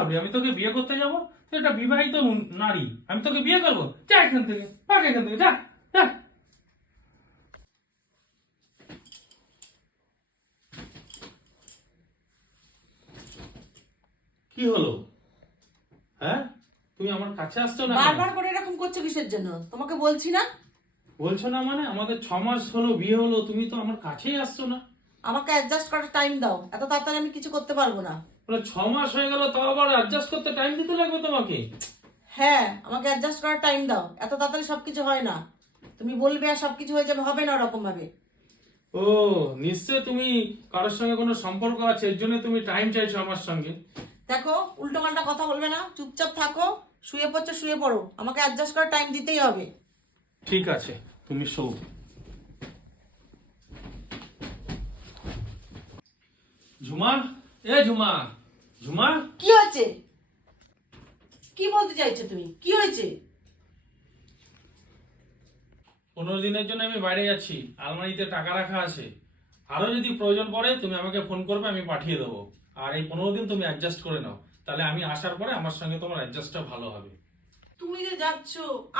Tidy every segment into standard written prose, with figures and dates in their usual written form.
ভাবলি আমি তোকে বিয়ে করতে যাব? তুই একটা বিবাহিত নারী, আমি তোকে বিয়ে করবো? যা এখান থেকে, ভাগ এখান থেকে, যা যা। কি হলো? হ্যাঁ, তুমি আমার কাছে আসছো না কেন? বারবার করে এরকম করছো কিসের জন্য? তোমাকে বলছি না? বলছো না মানে? আমাদের 6 মাস হলো বিয়ে হলো, তুমি তো আমার কাছেই আসছো না। আমাকে অ্যাডজাস্ট করার টাইম দাও, এত তাড়াতাড়ি আমি কিছু করতে পারবো না। বলে 6 মাস হয়ে গেল, তাও আবার অ্যাডজাস্ট করতে টাইম দিতে লাগবে তোমাকে? হ্যাঁ, আমাকে অ্যাডজাস্ট করার টাইম দাও, এত তাড়াতাড়ি সবকিছু হয় না। তুমি বলবে আর সবকিছু হয়ে যাবে, হবে না ওরকম ভাবে। ও, নিশ্চয় তুমি কারোর সঙ্গে কোনো সম্পর্ক আছে, এর জন্য তুমি টাইম চাইছো আমার সঙ্গে। দেখো, উল্টো পাল্টা কথা বলবে না, চুপচাপ থাকো। শুয়ে পড়ছো শুয়ে পড়ো, আমাকে অ্যাডজাস্ট করার টাইম দিতেই হবে। ঠিক আছে, তুমি শো। ঝুমা, এ ঝুমা, ঝুমা। কি হয়েছে? কি বলতে চাইছো তুমি? কি হয়েছে? 15 দিনের জন্য আমি বাইরে যাচ্ছি, আলমারিতে টাকা রাখা আছে। আরো যদি প্রয়োজন পড়ে তুমি আমাকে ফোন করবে, আমি পাঠিয়ে দেবো। আর এই 15 দিন তুমি অ্যাডজাস্ট করে নাও, তাহলে আমি আসার পরে আমার সঙ্গে তোমার অ্যাডজাস্টটা ভালো হবে। তুমি যে যাচ্ছ,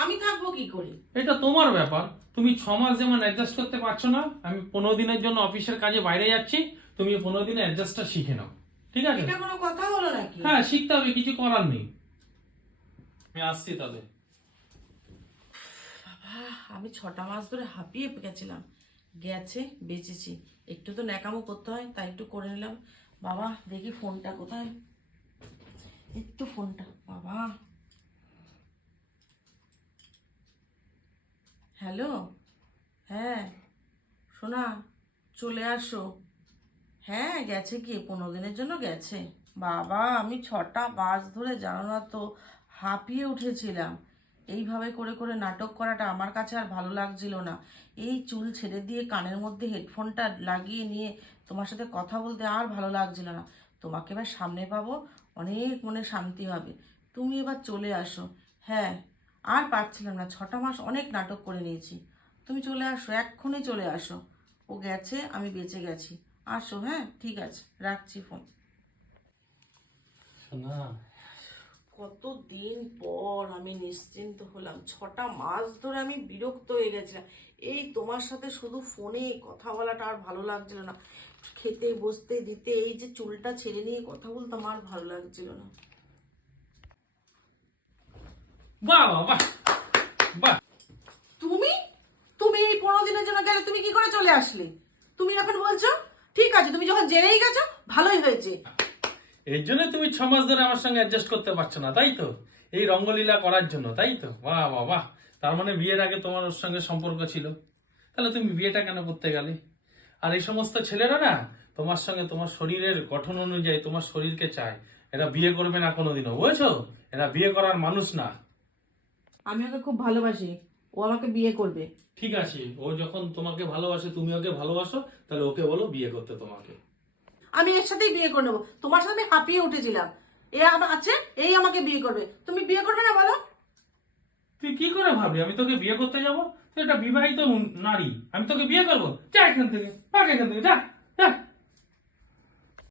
আমি থাকবো কি করে? এটা তোমার ব্যাপার। তুমি 6 মাস যেমন অ্যাডজাস্ট করতে পারছো না, আমি 15 দিনের জন্য অফিসের কাজে বাইরে যাচ্ছি, তুমি 15 দিনে অ্যাডজাস্টটা শিখে নাও, ঠিক আছে? এটা কোনো কথা হলো নাকি? হ্যাঁ, শিখতে হবে, কিছু করার নেই। আমি আসছি তবে। আমি 6টা মাস ধরে হাঁপিয়ে গেছিলাম, গেছে বেঁচেছি। একটু তো ন্যাকামো করতে হয়, তাই একটু করে নিলাম। বাবা, দেখি ফোনটা কোথায়, একটু ফোনটা। বাবা, হ্যালো। হ্যাঁ সোনা, চলে আসো। হ্যাঁ, গেছে, কি 15 দিনের জন্য গেছে। বাবা, আমি 6টা মাস ধরে জানো না তো হাঁপিয়ে উঠেছিলাম। এইভাবে করে করে নাটক করাটা আমার কাছে আর ভালো লাগছিল না। এই চুল ছেড়ে দিয়ে কানের মধ্যে হেডফোনটা লাগিয়ে নিয়ে তোমার সাথে কথা বলতে আর ভালো লাগছিল না। তোমাকে এবার সামনে পাবো, অনেক মনে শান্তি হবে। তুমি এবার চলে আসো। হ্যাঁ, আর পারছিলাম না, 6টা মাস অনেক নাটক করে নিয়েছি। তুমি চলে আসো, এক্ষুনি চলে আসো। ও গেছে, আমি বেঁচে গেছি। আসো, হ্যাঁ ঠিক আছে, রাখছি ফোন। শোনা, কতদিন পর আমি নিশ্চিন্ত হলাম। 6টা মাস ধরে আমি বিরক্ত হয়ে গেছিলাম। এই তোমার সাথে শুধু ফোনে কথা বলাটা আর ভালো লাগছিল না। খেতে বসতে দিতে এই যে চুলটা ছেড়ে নিয়ে কথা বলতাম, আর ভালো লাগছিল না। বাহ বাহ বাহ বাহ। তুমি তুমি এই 15 দিনের জন্য গেলে, তুমি কি করে চলে আসলে? তুমি যখন বলছো ঠিক আছে, তুমি যখন জেনেই গেছো, ভালোই হয়েছে। এর জন্য তুমি 6 মাস ধরে আমার সঙ্গে অ্যাডজাস্ট করতে পারছো না, তাই তো? এই রঙ্গলীলা করার জন্য, তাই তো? বাহ বাহ বাহ। তার মানে বিয়ের আগে তোমার ওর সঙ্গে সম্পর্ক ছিল, তাহলে তুমি বিয়েটা কেন করতে গেলে? আর এই সমস্ত ছেলেরা না তোমার সঙ্গে তোমার শরীরের গঠন অনুযায়ী তোমার শরীরকে চায়, এরা বিয়ে করবে না কোনোদিনও, বুঝেছো? এরা বিয়ে করার মানুষ না। আমি ওকে খুব ভালোবাসি, ও আমাকে বিয়ে করবে। ঠিক আছে, ও যখন তোমাকে ভালোবাসে, তুমি ওকে ভালোবাসো, তাহলে ওকে বলো বিয়ে করতে তোমাকে। আমি এর সাথেই বিয়ে করে নেবো। তোমার সাথে আমি হাঁপিয়ে উঠেছিলাম। এ আমার আছে, এই আমাকে বিয়ে করবে। তুমি বিয়ে করবে না বলো? তুই কি করে ভাবলি আমি তোকে বিয়ে করতে যাব? তুই একটা বিবাহিত নারী, আমি তোকে বিয়ে করবো? যা এখান থেকে, ভাগ এখান থেকে, যা।